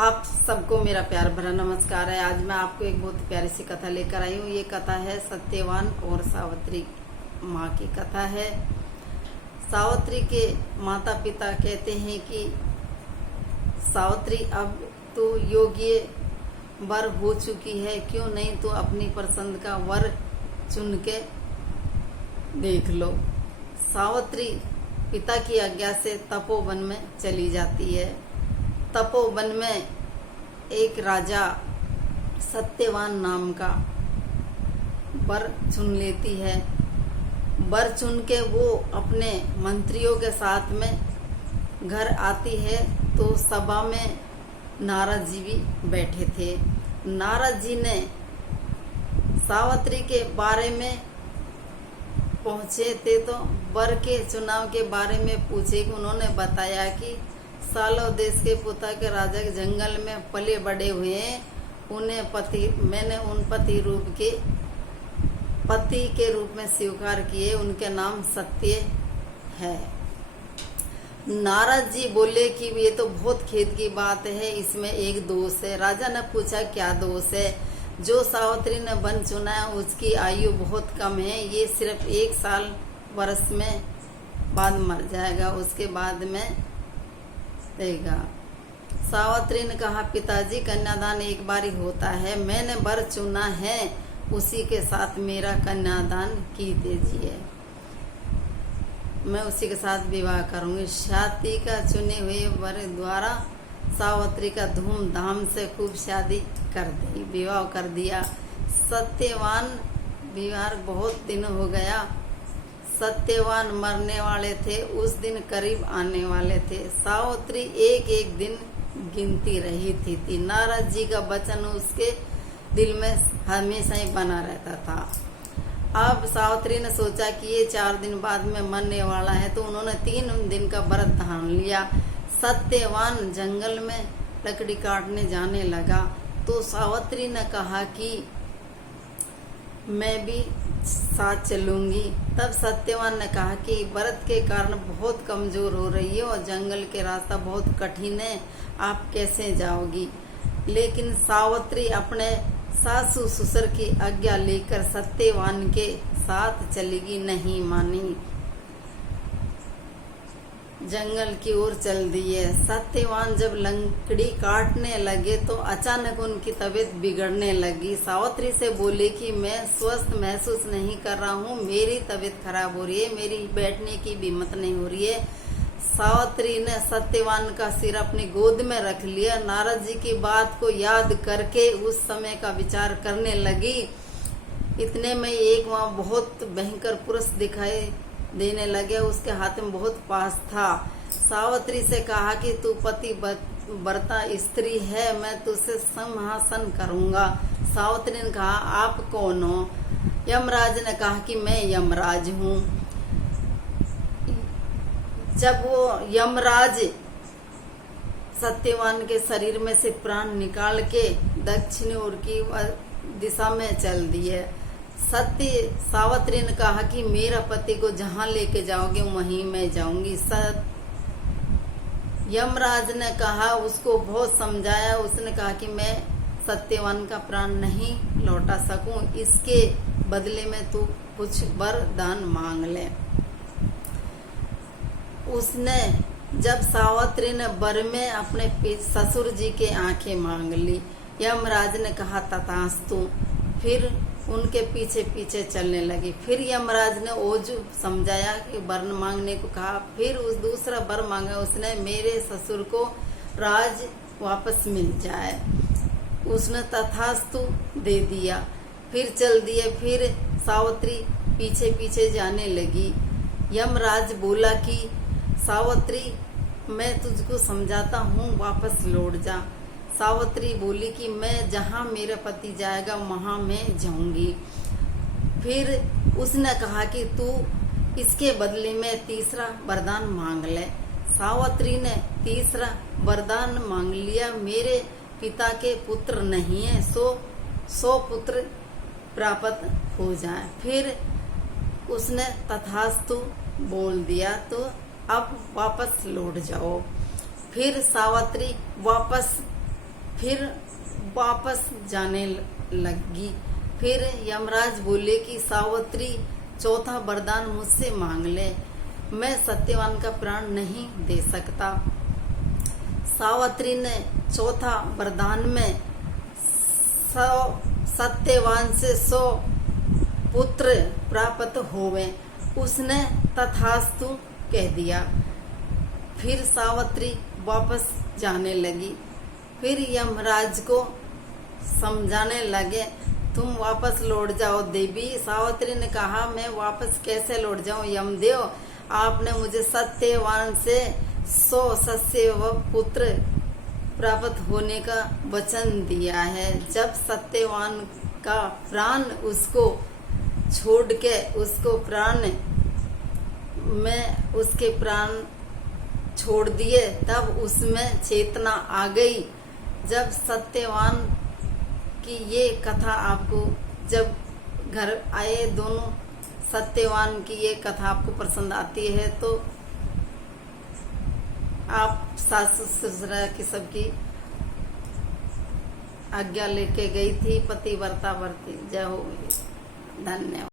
आप सबको मेरा प्यार भरा नमस्कार है। आज मैं आपको एक बहुत प्यारी सी कथा लेकर आई हूँ। ये कथा है सत्यवान और सावित्री माँ की कथा है। सावित्री के माता पिता कहते हैं कि सावित्री अब तू योग्य वर हो चुकी है, क्यों नहीं तू अपनी पसंद का वर चुन के देख लो। सावित्री पिता की आज्ञा से तपोवन में चली जाती है। तपोवन में एक राजा सत्यवान नाम का वर चुन लेती है। वर चुन के वो अपने मंत्रियों के साथ में घर आती है तो सभा में नारद जी भी बैठे थे। नारद जी ने सावित्री के बारे में पहुंचे थे तो वर के चुनाव के बारे में पूछे कि उन्होंने बताया कि सालों देश के पुता के राजा के जंगल में पले बड़े हुए हैं। मैंने उन पति के रूप में स्वीकार किए, उनके नाम सत्य है। नारद जी बोले कि ये तो बहुत खेद की बात है, इसमें एक दोष है। राजा ने पूछा क्या दोष है? जो सावित्री ने वन चुना है उसकी आयु बहुत कम है, ये सिर्फ 1 साल वर्ष में बाद मर जाएगा, उसके बाद में देगा। सावित्री ने कहा पिताजी कन्यादान एक बार ही होता है, मैंने वर चुना है, उसी के साथ मेरा कन्यादान की दीजिए, मैं उसी के साथ विवाह करूंगी। शादी का चुने हुए वर द्वारा सावित्री का धूमधाम से खूब शादी कर दी, विवाह कर दिया। सत्यवान विवाह बहुत दिन हो गया। सत्यवान मरने वाले थे, उस दिन करीब आने वाले थे। सावित्री एक एक दिन गिनती रही थी। नारद जी का वचन उसके दिल में हमेशा ही बना रहता था। अब सावित्री ने सोचा कि ये 4 दिन बाद में मरने वाला है, तो उन्होंने 3 दिन का व्रत ठान लिया। सत्यवान जंगल में लकड़ी काटने जाने लगा तो सावित्री ने कहा कि मैं भी साथ चलूंगी। तब सत्यवान ने कहा कि व्रत के कारण बहुत कमजोर हो रही है और जंगल के रास्ता बहुत कठिन है, आप कैसे जाओगी? लेकिन सावित्री अपने सासू ससुर की आज्ञा लेकर सत्यवान के साथ चलेगी, नहीं मानी, जंगल की ओर चल दिए। सत्यवान जब लकड़ी काटने लगे तो अचानक उनकी तबीयत बिगड़ने लगी। सावित्री से बोले कि मैं स्वस्थ महसूस नहीं कर रहा हूँ, मेरी तबीयत खराब हो रही है, मेरी बैठने की भी हिम्मत नहीं हो रही है। सावित्री ने सत्यवान का सिर अपनी गोद में रख लिया। नारद जी की बात को याद करके उस समय का विचार करने लगी। इतने में एक वहाँ बहुत भयंकर पुरुष दिखाई देने लगे, उसके हाथ में बहुत पास था। सावित्री से कहा कि तू पति व्रता स्त्री है, मैं तुझसे संहासन करूंगा। सावित्री ने कहा आप कौन हो? यमराज ने कहा कि मैं यमराज हूँ। जब वो यमराज सत्यवान के शरीर में से प्राण निकाल के दक्षिण ओर की दिशा में चल दिए। सावित्री ने कहा कि मेरा पति को जहाँ लेके जाओगे वहीं मैं जाऊंगी। यमराज ने कहा, उसको बहुत समझाया, उसने कहा कि मैं सत्यवान का प्राण नहीं लौटा सकूं, इसके बदले में तू कुछ वरदान मांग ले। उसने जब सावित्री ने वर में अपने ससुर जी के आंखें मांग ली, यमराज ने कहा तथास्तु, फिर उनके पीछे पीछे चलने लगी। फिर यमराज ने ओज समझाया कि वर मांगने को कहा। फिर उस दूसरा वर मांगा उसने, मेरे ससुर को राज वापस मिल जाए। उसने तथास्तु दे दिया। फिर चल दिए। फिर सावित्री पीछे पीछे जाने लगी। यमराज बोला कि सावित्री मैं तुझको समझाता हूँ, वापस लौट जा। सावित्री बोली कि मैं जहाँ मेरा पति जाएगा वहाँ मैं जाऊंगी। फिर उसने कहा कि तू इसके बदले में तीसरा वरदान मांग ले। सावित्री ने तीसरा वरदान मांग लिया, मेरे पिता के पुत्र नहीं है, 100 पुत्र प्राप्त हो जाए। फिर उसने तथास्तु बोल दिया, तो अब वापस लौट जाओ। फिर सावित्री वापस फिर वापस जाने लगी। फिर यमराज बोले कि सावित्री चौथा वरदान मुझसे मांग ले, मैं सत्यवान का प्राण नहीं दे सकता। सावित्री ने चौथा वरदान में 100 सत्यवान से 100 पुत्र प्राप्त होवे, उसने तथास्तु कह दिया। फिर सावित्री वापस जाने लगी। फिर यमराज को समझाने लगे, तुम वापस लौट जाओ देवी। सावित्री ने कहा, मैं वापस कैसे लौट जाऊं यमदेव, आपने मुझे सत्यवान से 100 सस्य पुत्र प्राप्त होने का वचन दिया है। जब सत्यवान का प्राण उसको छोड़ के उसके प्राण छोड़ दिए, तब उसमें चेतना आ गई। जब सत्यवान की ये कथा आपको, जब घर आए दोनों सत्यवान की ये कथा आपको पसंद आती है तो आप सासु ससुरा की सबकी आज्ञा लेके गई थी, पतिव्रता व्रती। जय हो, धन्यवाद।